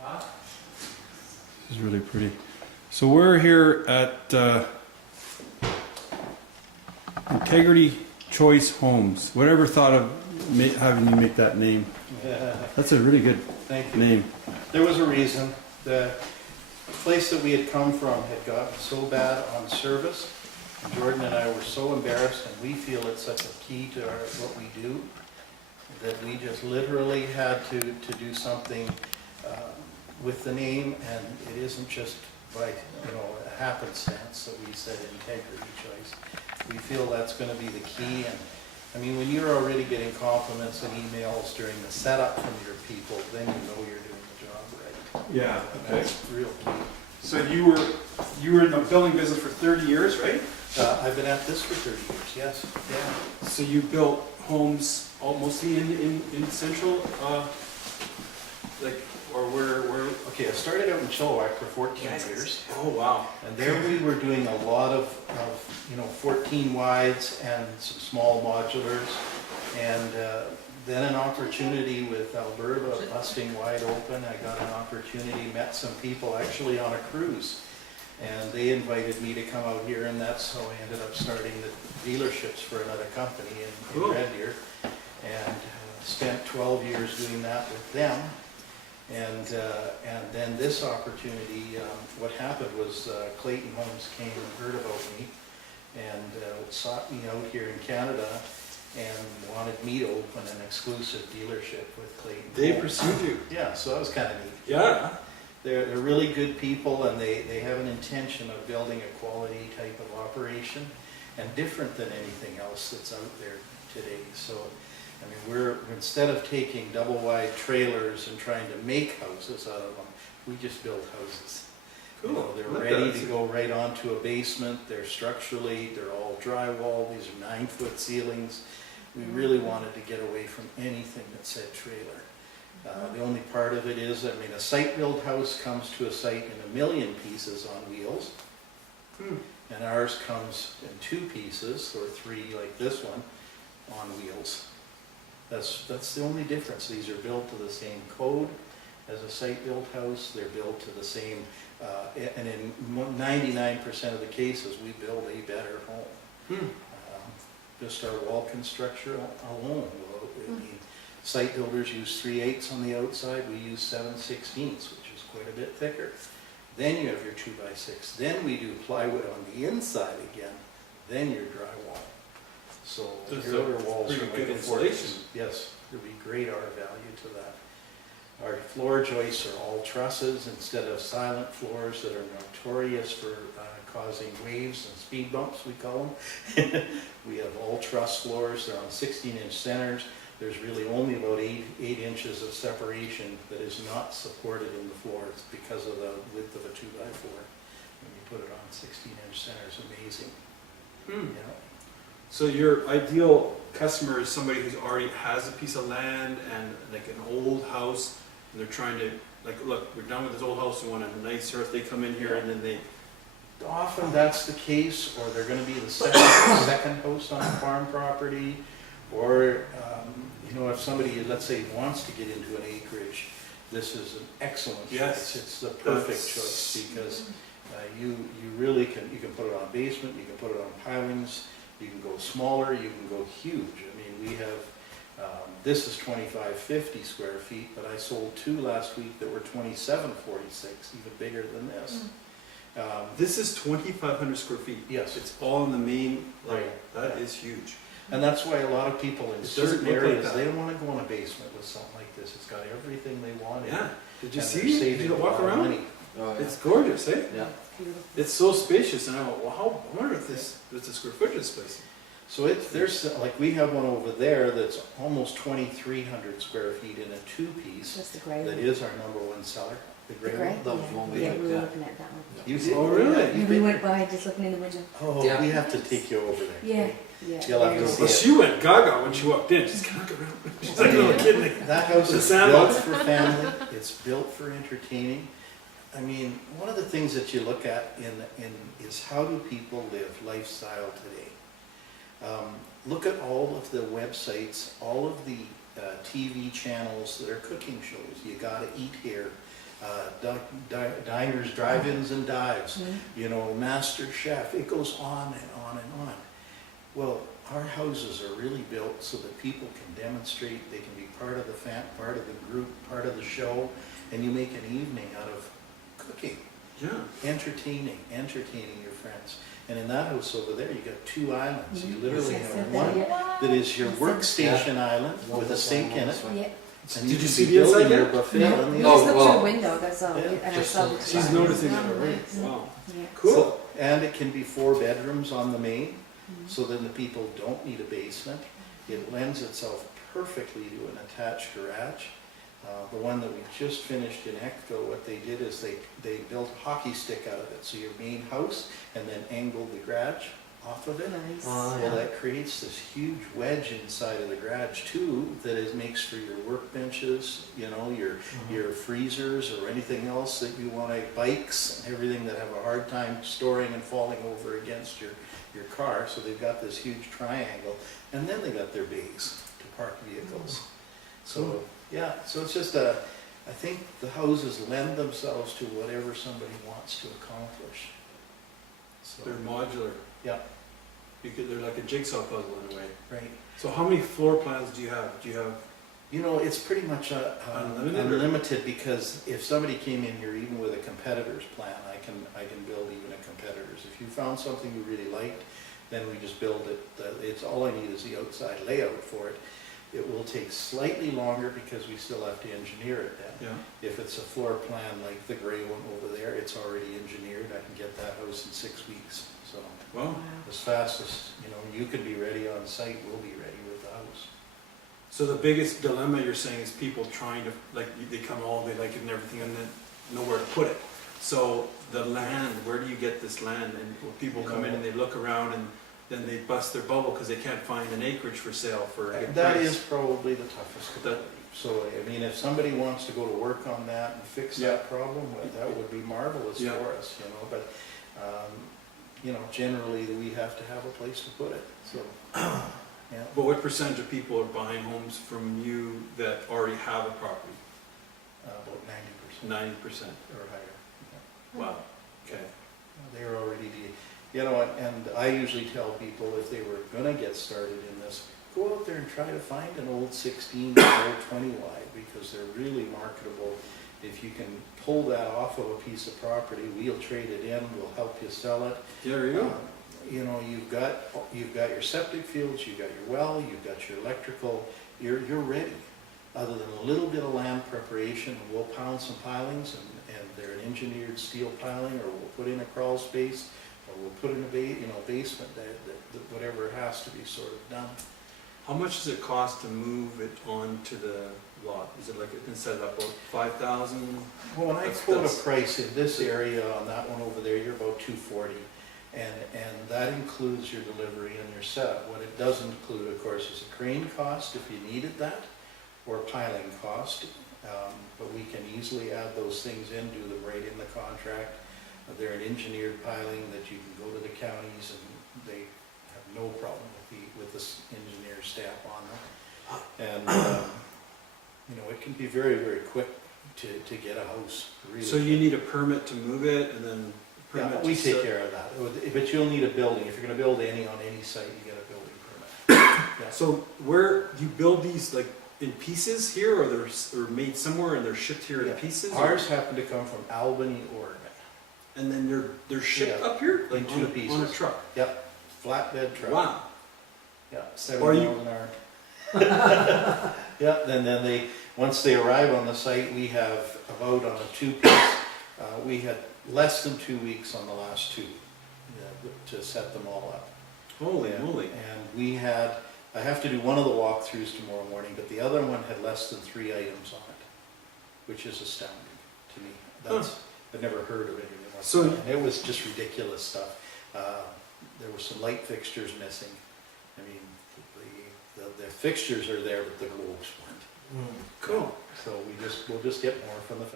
This is really pretty. So we're here at Integrity Choice Homes. Whatever thought of having you make that name? That's a really good Thank you. name. There was a reason. The place that we had come from had gotten so bad on service. Jordan and I were so embarrassed, and we feel it's such a key to what we do, that we just literally had to do something with the name, and it isn't just by a happenstance that we said Integrity Choice. We feel that's going to be the key, and I mean, when you're already getting compliments and emails during the setup from your people, then you know you're doing the job right. Yeah. And that's real key. So you were in the building business for 30 years, right? I've been at this for 30 years, yes. Yeah. So you built homes mostly in central, or where? Okay, I started out in Chilliwack for 14 years. Oh wow. And there we were doing a lot of 14 wides and some small modulars. And then an opportunity with Alberta busting wide open. I got an opportunity, met some people actually on a cruise. And they invited me to come out here, and that's how I ended up starting the dealerships for another company in Red Deer. And spent 12 years doing that with them. And then this opportunity, what happened was Clayton Homes came and heard about me and sought me out here in Canada and wanted me to open an exclusive dealership with Clayton They Homes. pursued you. Yeah, so that was kind of neat. Yeah. They're really good people, and they have an intention of building a quality type of operation, and different than anything else that's out there today. So, I mean, we're instead of taking double wide trailers and trying to make houses out of them, we just build houses. Cool. They're ready to go right onto a basement. They're structurally, they're all drywall. These are 9-foot ceilings. We really wanted to get away from anything that said trailer. The only part of it is, I mean, a site-built house comes to a site in 1 million pieces on wheels, and ours comes in 2 pieces, or 3 like this one, on wheels. That's the only difference. These are built to the same code as a site-built house. They're built to the same, and in 99% of the cases, we build a better home. Just our wall construction alone. I mean, site builders use 3/8 on the outside. We use 7/16, which is quite a bit thicker. Then you have your 2x6. Then we do plywood on the inside again. Then your drywall. So the outer walls are good like insulation. Yes, there'd be great R value to that. Our floor joists are all trusses instead of silent floors that are notorious for causing waves and speed bumps, we call them. We have all truss floors. They're on 16-inch centers. There's really only about 8 inches of separation that is not supported in the floors because of the width of a 2x4. When you put it on 16-inch centers, amazing. Yeah. So your ideal customer is somebody who already has a piece of land and like an old house, and they're trying to look, we're done with this old house, we want a nicer. If they come in here and then they. Often that's the case, or they're going to be the second host on a farm property, or if somebody, let's say, wants to get into an acreage, this is an excellent choice. It's the perfect choice because you really can put it on a basement, you can put it on pilings, you can go smaller, you can go huge. I mean, we have this is 2550 square feet, but I sold 2 last week that were 2746, even bigger than this. This is 2,500 square feet. Yes. It's all in the main level. Right. That is huge. And that's why a lot of people in It certain doesn't look like areas, that. they don't want to go in a basement with something like this. It's got everything they want in it. Yeah. Did you And see they're it? Did saving you a walk lot of around? money. It's gorgeous, eh? Yeah. It's so spacious, and I went, well, I wonder if what's the square footage of this place. So there's, like, we have one over there that's almost 2,300 square feet in a 2-piece. Just the gray That one. is our #1 seller. The The gray gray? one. The one we Yeah, have. we were looking at that one. You see? Oh, really? Yeah, And you've we been- went by just looking in the window. Oh, Yeah. we have to take you over there. Yeah, yeah. You'll have to very see Well, it. she went gaga when she walked in. She's kind of around. She's like a little kid. That house The is sandbox. built for family. It's built for entertaining. I mean, one of the things that you look at is how do people live lifestyle today? Look at all of the websites, all of the TV channels that are cooking shows. You gotta eat here. diners, drive-ins and dives, Mhm. you know, master chef, it goes on and on and on. Well, our houses are really built so that people can demonstrate, they can be part of the part of the group, part of the show, and you make an evening out of cooking, Yeah. entertaining your friends. And in that house over there, you got 2 islands. You Mhm. literally I have said one yeah. that is your I said- workstation island with a sink in it. Yeah. And Did you can see be the inside building your yet? buffet No, on we the just other. looked well, through the window, that's all, yeah, and I just saw. look- She's noticing that already. Yeah. Wow. Yeah. Cool. So- and it can be 4 bedrooms on the main, Mhm. so then the people don't need a basement. It lends itself perfectly to an attached garage. The one that we just finished in Eckville, what they did is they built a hockey stick out of it. So your main house and then angled the garage off of it. Nice. Well, that creates this huge wedge inside of the garage too, that it makes for your workbenches, you know, your freezers or anything else that you want to, bikes and everything that have a hard time storing and falling over against your car. So they've got this huge triangle, and then they got their bays to park vehicles. So, yeah, so it's just I think the houses lend themselves to whatever somebody wants to accomplish. So, They're modular. yeah, They're like a jigsaw puzzle in a way. right. So how many floor plans do you have? Do you have, You know, it's pretty much Unlimited or- unlimited, because if somebody came in here even with a competitor's plan, I can build even a competitor's. If you found something you really liked, then we just build it. It's all I need is the outside layout for it. It will take slightly longer because we still have to engineer it then. yeah? If it's a floor plan like the gray one over there, it's already engineered. I can get that house in 6 weeks. So Well, Wow. as fast as, you know, you can be ready on site, we'll be ready with the house. so the biggest dilemma you're saying is people trying to, like, they come all, they like it and everything, and then nowhere to put it. So the land, where do you get this land? And when people come in and they look around and then they bust their bubble because they can't find an acreage for sale for a good That price. is probably the toughest of That- it. So, I mean, if somebody wants to go to work on that and fix Yeah. that problem, well, that would be marvelous Yeah. for us, you know, but, you know, generally, we have to have a place to put it, so, yeah. But what percentage of people are buying homes from you that already have a property? About 90% 90%. or higher. Wow, okay. They're already, you know, and I usually tell people if they were gonna get started in this, go out there and try to find an old 16 or old 20 wide, because they're really marketable. If you can pull that off of a piece of property, we'll trade it in, we'll help you sell it. There you go. You know, you've got your septic fields, you've got your well, you've got your electrical, you're ready. Other than a little bit of land preparation, we'll pound some pilings, and they're an engineered steel piling, or we'll put in a crawl space, or we'll put in a basement, that whatever has to be sort of done. How much does it cost to move it onto the lot? Is it like, instead of about 5,000? Well, when I That's- quote a that's- price in this area on that one over there, you're about 240. And that includes your delivery and your setup. What it doesn't include, of course, is a crane cost if you needed that, or piling cost. But we can easily add those things in, do them right in the contract. They're an engineered piling that you can go to the counties and they have no problem with this engineer stamp on them. And, you know, it can be very, very quick to get a house, really. So you need a permit to move it and then a Yeah, permit we to take sell? care of that, but you'll need a building. If you're gonna build on any site, you get a building permit. Yeah. So where, do you build these like in pieces here, or they're made somewhere and they're shipped here in Yeah. pieces? Ours happen to come from Albany, Oregon. And then they're shipped Yeah. up here? In Like two on a pieces. truck? Yep, flatbed truck. Wow. Yeah, Are 70 you- miles an hour. Yeah, then they, once they arrive on the site, we have about on a 2-piece, we had less than 2 weeks on the last 2 to set them all up. Holy Yeah. moly. And we had, I have to do one of the walkthroughs tomorrow morning, but the other one had less than 3 items on it, which is astounding to me. I've never heard of anything like So- that. And it was just ridiculous stuff. There were some light fixtures missing. I mean, the fixtures are there, but the globes weren't. Cool. So we'll just get more from the